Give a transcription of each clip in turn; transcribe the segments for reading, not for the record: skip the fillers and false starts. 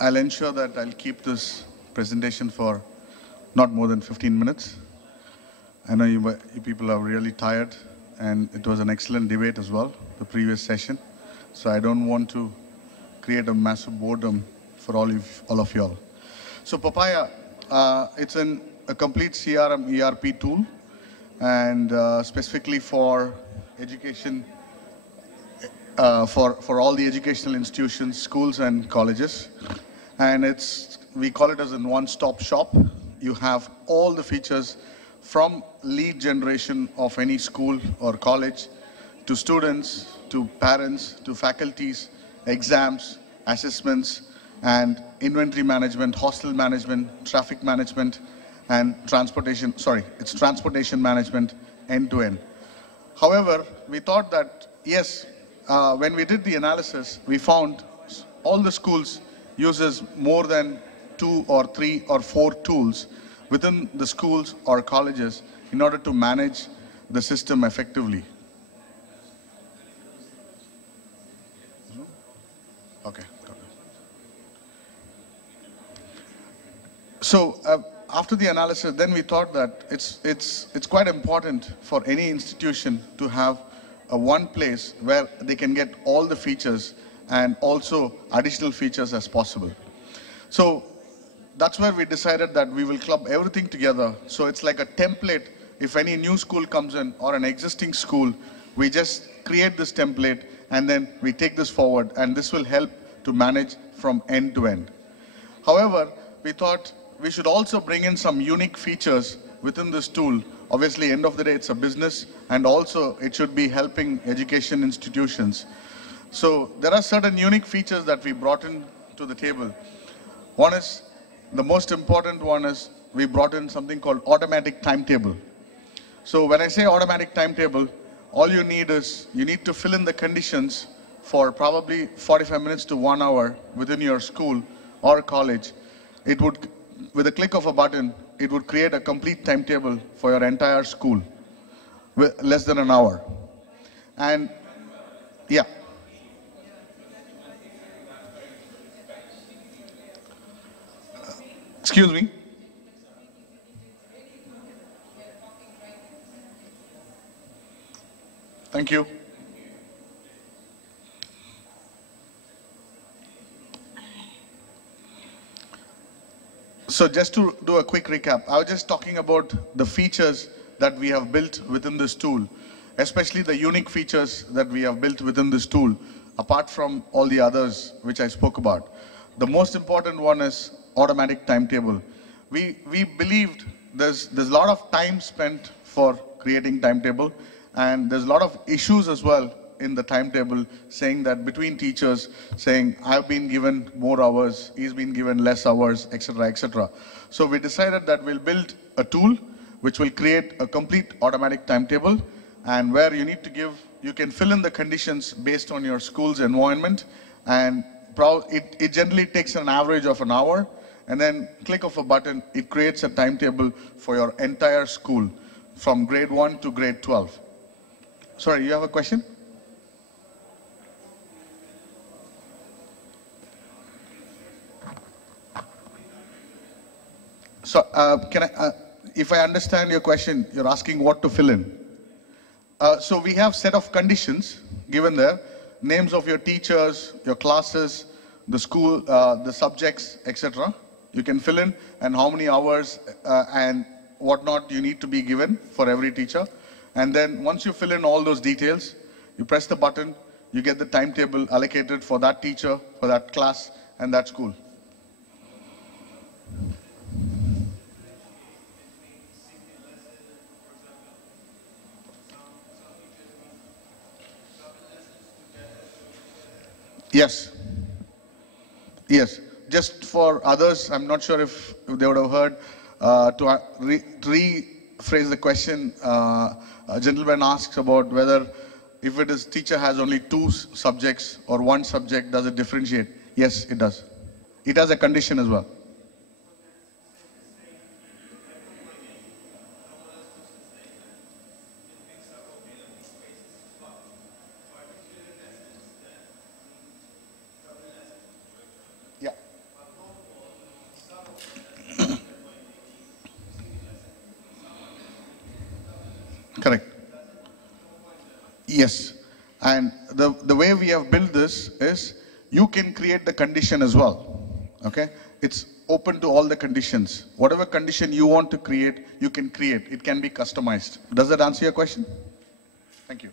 I'll ensure that I'll keep this presentation for not more than 15 minutes. I know you people are really tired, and it was an excellent debate as well, the previous session. So I don't want to create a massive boredom for all of y'all. So Pappaya, it's a complete CRM ERP tool, and specifically for education, for all the educational institutions, schools and colleges. And we call it as a one-stop shop. You have all the features from lead generation of any school or college, to students, to parents, to faculties, exams, assessments, and inventory management, hostel management, traffic management, and transportation management end to end. However, we thought that, yes, when we did the analysis, we found all the schools uses more than 2 or 3 or 4 tools within the schools or colleges in order to manage the system effectively. Okay. So after the analysis, then we thought that it's quite important for any institution to have one place where they can get all the features and also additional features as possible. So that's where we decided that we will club everything together. So it's like a template. If any new school comes in or an existing school, we just create this template and then we take this forward, and this will help to manage from end to end. However, we thought we should also bring in some unique features within this tool. Obviously, end of the day, it's a business, and also it should be helping education institutions. So there are certain unique features that we brought in to the table. One is, the most important one is, we brought in something called automatic timetable. So when I say automatic timetable, all you need is, you need to fill in the conditions for probably 45 minutes to 1 hour within your school or college. It would, with a click of a button, it would create a complete timetable for your entire school with less than an hour. And yeah. Excuse me. Thank you. So just to do a quick recap, I was just talking about the features that we have built within this tool, especially the unique features that we have built within this tool, apart from all the others which I spoke about. The most important one is automatic timetable. We believed there's a lot of time spent for creating timetable, and there's a lot of issues as well in the timetable, saying that between teachers, saying I've been given more hours, he's been given less hours, etc., etc. So we decided that we'll build a tool which will create a complete automatic timetable, and where you need to you can fill in the conditions based on your school's environment, and it generally takes an average of an hour, and then click of a button, it creates a timetable for your entire school from grade 1 to grade 12. Sorry, you have a question? So if I understand your question, you're asking what to fill in. So we have set of conditions given there, names of your teachers, your classes, the school, the subjects, etc. You can fill in, and how many hours and whatnot you need to be given for every teacher. And then once you fill in all those details, you press the button, you get the timetable allocated for that teacher, for that class, and that school. Yes. Yes. Just for others, I'm not sure if they would have heard, to rephrase the question, a gentleman asks about whether if it is teacher has only 2 subjects or 1 subject, does it differentiate? Yes, it does. It has a condition as well. Yeah. Yes. And the way we have built this is you can create the condition as well. Okay? It's open to all the conditions. Whatever condition you want to create, you can create. It can be customized. Does that answer your question? Thank you.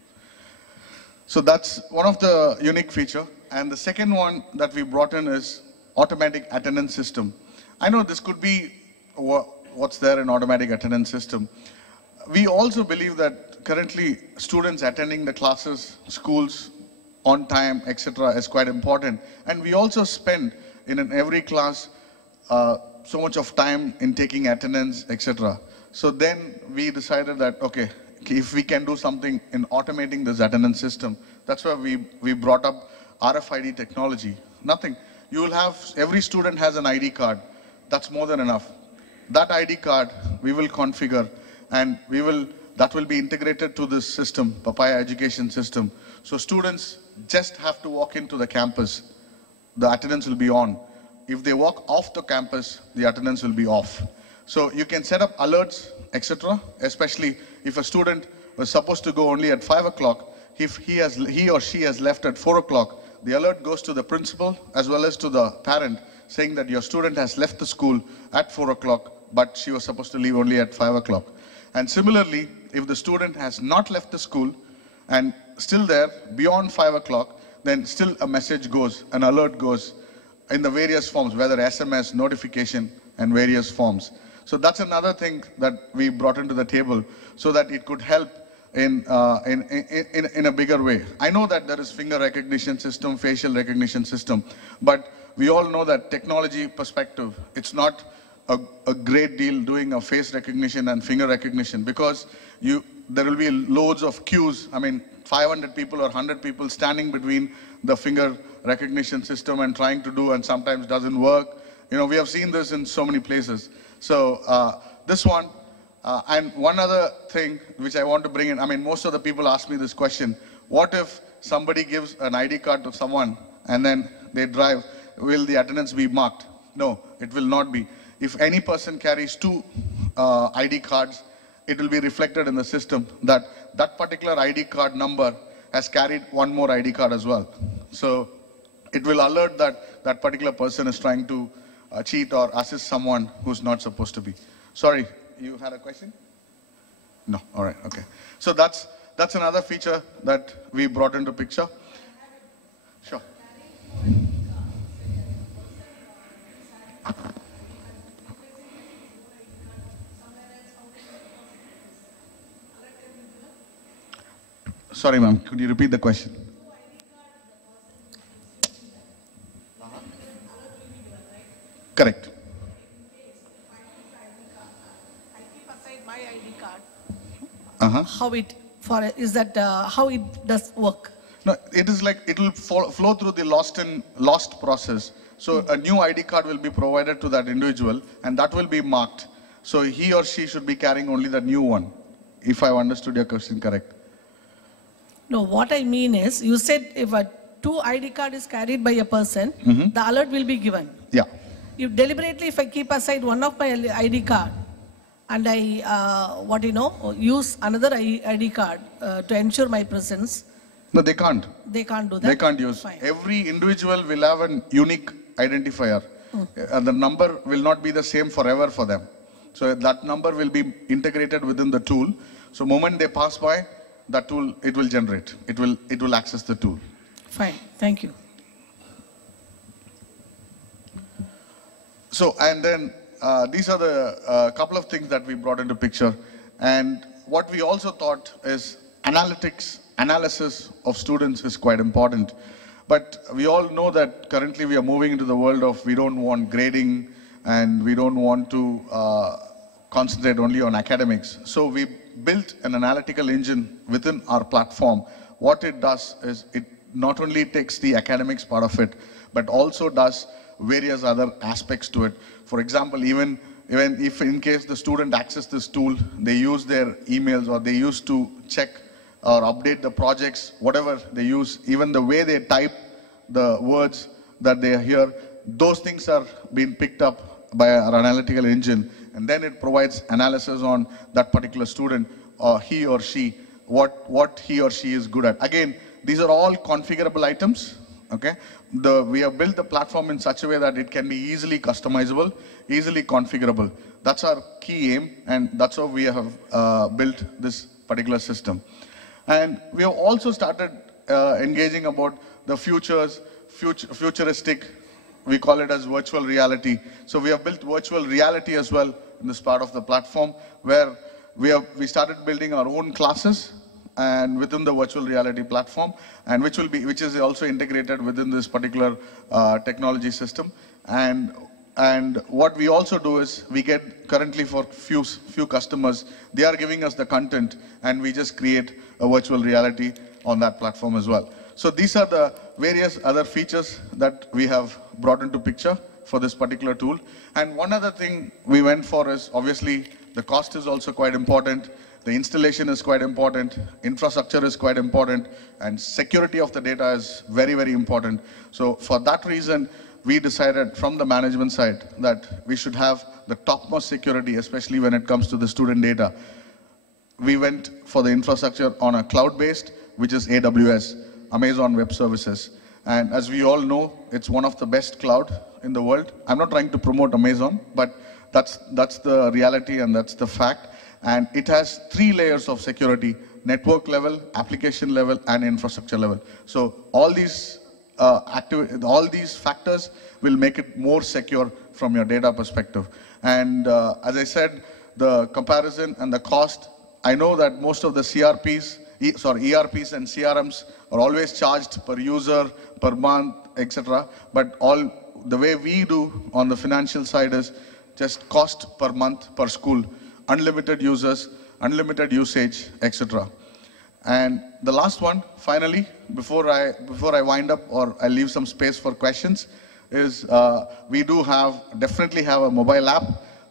So that's one of the unique feature. And the second one that we brought in is automatic attendance system. I know this could be what's there in automatic attendance system. We also believe that currently students attending the classes, schools on time, etc. is quite important. And we also spend in every class so much of time in taking attendance, etc. So then we decided that, okay, if we can do something in automating this attendance system, that's why we brought up RFID technology. Nothing. You will have, every student has an ID card. That's more than enough. That ID card we will configure and that will be integrated to this system, Pappaya education system. So students just have to walk into the campus. The attendance will be on. If they walk off the campus, the attendance will be off. So you can set up alerts, etc. Especially if a student was supposed to go only at 5 o'clock, if he or she has left at 4 o'clock, the alert goes to the principal as well as to the parent saying that your student has left the school at 4 o'clock, but she was supposed to leave only at 5 o'clock. And similarly, if the student has not left the school and still there beyond 5 o'clock, then still a message goes, an alert goes in the various forms, whether SMS, notification, and various forms. So that's another thing that we brought into the table so that it could help in a bigger way. I know that there is finger recognition system, facial recognition system, but we all know that technology perspective, it's not a great deal doing a face recognition and finger recognition because there will be loads of queues. I mean, 500 people or 100 people standing between the finger recognition system and trying to do, and sometimes doesn't work. You know, we have seen this in so many places. So this one, and one other thing which I want to bring in, I mean, most of the people ask me this question, what if somebody gives an ID card to someone and then they drive, will the attendance be marked? No, it will not be. If any person carries 2 ID cards, it will be reflected in the system that that particular ID card number has carried one more ID card as well. So it will alert that that particular person is trying to cheat or assist someone who's not supposed to be. Sorry, you had a question? No, all right, okay. So that's another feature that we brought into picture. Sure. Sorry, ma'am, could you repeat the question? Correct. I keep aside my ID card. Uh-huh. How it does work? No, it is like it will flow through the lost process. So a new ID card will be provided to that individual and that will be marked. So he or she should be carrying only the new one, if I understood your question correct. No, what I mean is, you said if a 2 ID card is carried by a person, the alert will be given. Yeah. If deliberately, if I keep aside one of my ID card and I, use another ID card to ensure my presence. No, they can't. They can't do that? They can't use. Fine. Every individual will have a unique identifier. And the number will not be the same forever for them. So that number will be integrated within the tool. So moment they pass by, that tool, it will generate. It will access the tool. Fine, thank you. So, and then these are the couple of things that we brought into picture. And what we also thought is analysis of students is quite important. But we all know that currently we are moving into the world of we don't want grading and we don't want to concentrate only on academics. So we built an analytical engine within our platform. What it does is it not only takes the academics part of it, but also does various other aspects to it. For example, even if in case the student access this tool, they use their emails or they used to check or update the projects, whatever they use, even the way they type the words that they hear, those things are being picked up by our analytical engine. And then it provides analysis on that particular student, or he or she, what he or she is good at. Again, these are all configurable items. Okay, we have built the platform in such a way that it can be easily customizable, easily configurable. That's our key aim, and that's how we have built this particular system. And we have also started engaging about the futuristic, we call it as virtual reality. So we have built virtual reality as well in this part of the platform, where we started building our own classes and within the virtual reality platform, and which is also integrated within this particular technology system. And what we also do is, we get currently for few customers, they are giving us the content, and we just create a virtual reality on that platform as well. So these are the various other features that we have brought into picture for this particular tool. And one other thing we went for is, obviously, the cost is also quite important. The installation is quite important. Infrastructure is quite important. And security of the data is very, very important. So for that reason, we decided from the management side that we should have the topmost security, especially when it comes to the student data. We went for the infrastructure on a cloud-based, which is AWS, Amazon Web Services. And as we all know, it's one of the best cloud in the world. I'm not trying to promote Amazon, but that's the reality and that's the fact. And it has 3 layers of security: network level, application level, and infrastructure level. So all these factors will make it more secure from your data perspective. And as I said, the comparison and the cost, I know that most of the ERPs and CRMs are always charged per user, per month, etc. But the way we do on the financial side is just cost per month per school, unlimited users, unlimited usage, etc. And the last one, finally, before I wind up or I leave some space for questions, is we do definitely have a mobile app.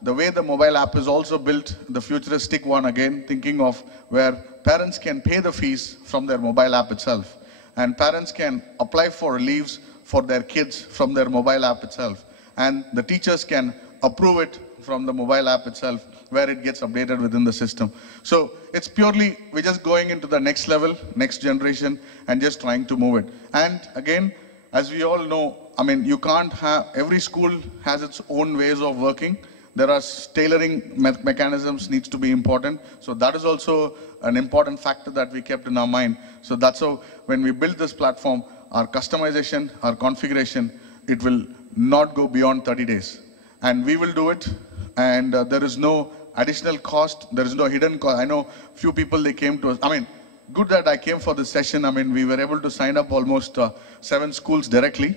The way the mobile app is also built, the futuristic one, again, thinking of where parents can pay the fees from their mobile app itself. And parents can apply for leaves for their kids from their mobile app itself. And the teachers can approve it from the mobile app itself, where it gets updated within the system. So it's purely, we're just going into the next level, next generation, and just trying to move it. And again, as we all know, I mean, you can't have, every school has its own ways of working. There are tailoring mechanisms needs to be important. So that is also an important factor that we kept in our mind. So that's how, when we build this platform, our customization, our configuration, it will not go beyond 30 days. And we will do it. And there is no additional cost. There is no hidden cost. I know few people, they came to us. I mean, good that I came for this session. I mean, we were able to sign up almost 7 schools directly,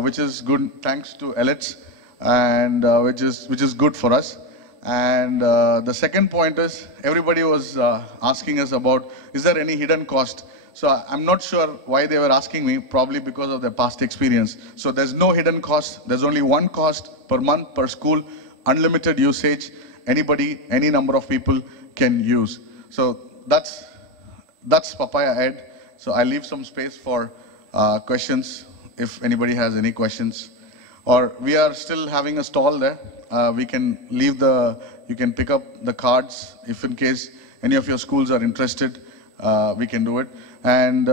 which is good, thanks to Elitz, and which is good for us. And the second point is, everybody was asking us about, is there any hidden cost? So I'm not sure why they were asking me, probably because of their past experience. So there's no hidden cost. There's only one cost per month per school, unlimited usage. Anybody, any number of people can use. So that's Pappaya Ed. So I leave some space for questions, if anybody has any questions. Or we are still having a stall there. We can leave you can pick up the cards if in case any of your schools are interested. We can do it. And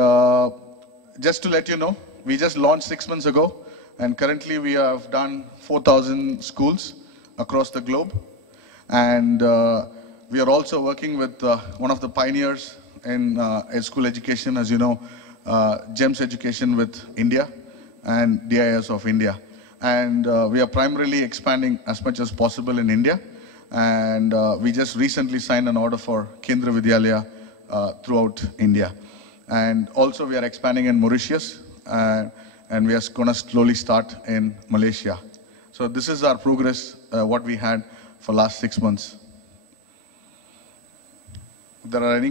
just to let you know, we just launched 6 months ago, and currently we have done 4,000 schools across the globe. And we are also working with one of the pioneers in school education, as you know, GEMS Education with India and DIS of India. And we are primarily expanding as much as possible in India. And we just recently signed an order for Kendra Vidyalaya throughout India. And also we are expanding in Mauritius, and we are going to slowly start in Malaysia. So this is our progress, what we had for last 6 months. If there are any